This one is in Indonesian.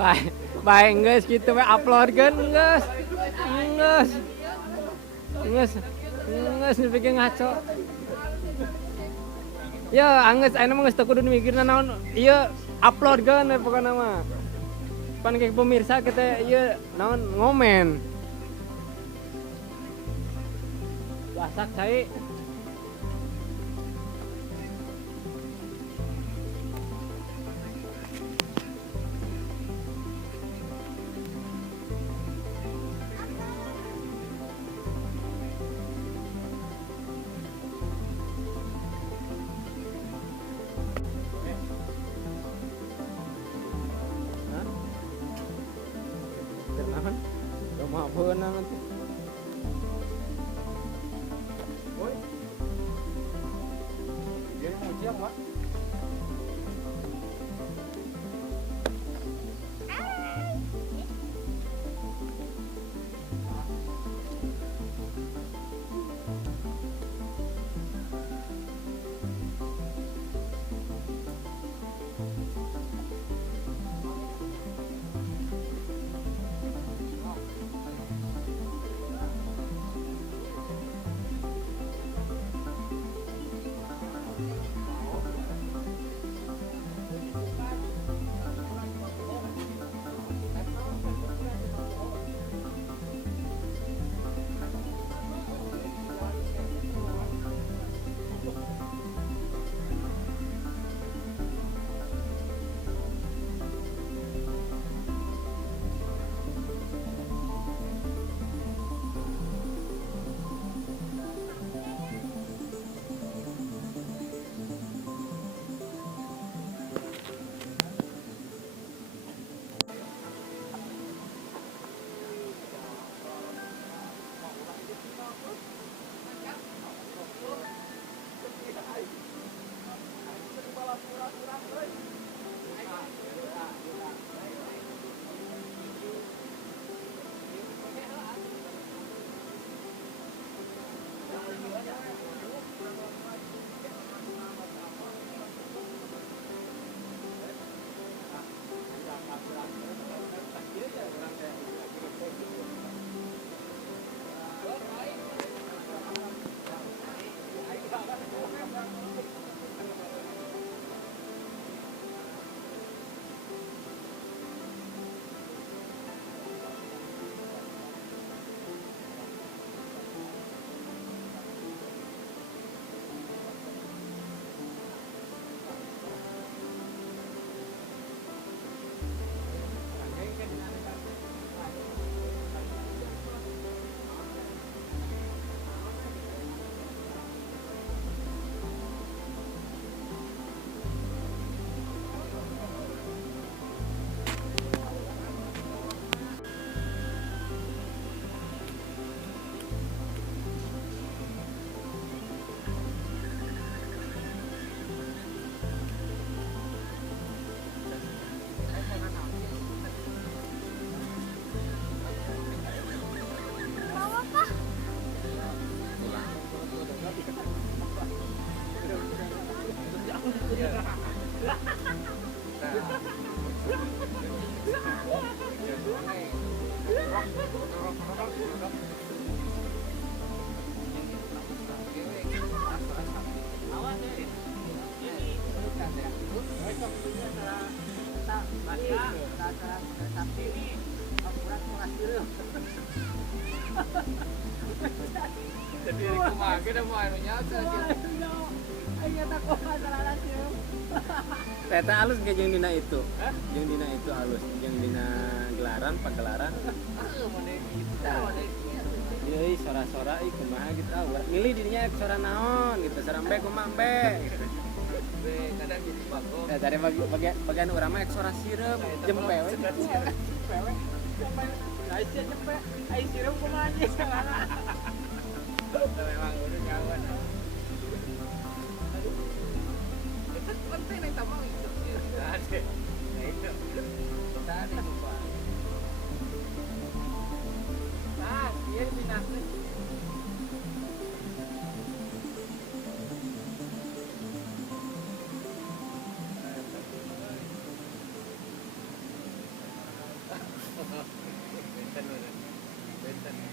Baik, baik guys, kita we upload kan guys. Guys. Guys. Guys bikin ngaco. Ya, angges aya mah geus teu kudu mikirna naon. Ieu upload kan pokona mah. Pan ke pemirsa kita ieu naon ngomen. Basak cai. Naon? Kumaha beunang teh. Woi. Dia mau siang, Pak. Jadi kumaha ge mau anu nyawa Aya tak kumaha salalah sih. Eta alus ge jeung dina itu. Jeung dina itu alus, jeung dina gelaran, pagelaran. Heeh, mana kita, mana Jadi sora-sora kumaha gitu urang milih dirinya sora naon gitu sarambe kumaha mbe gitu. Kadang jadi bagong. Nah, tadi bagian urang mah sora sirup jempe we. Pewe. Ai sih cepet. Ai sirup kumaha anjing. Memang udah kawan. Itu penting nih sama itu. Tadi. Nah itu. Tadi lupa. Nah, dia binatang. Benten.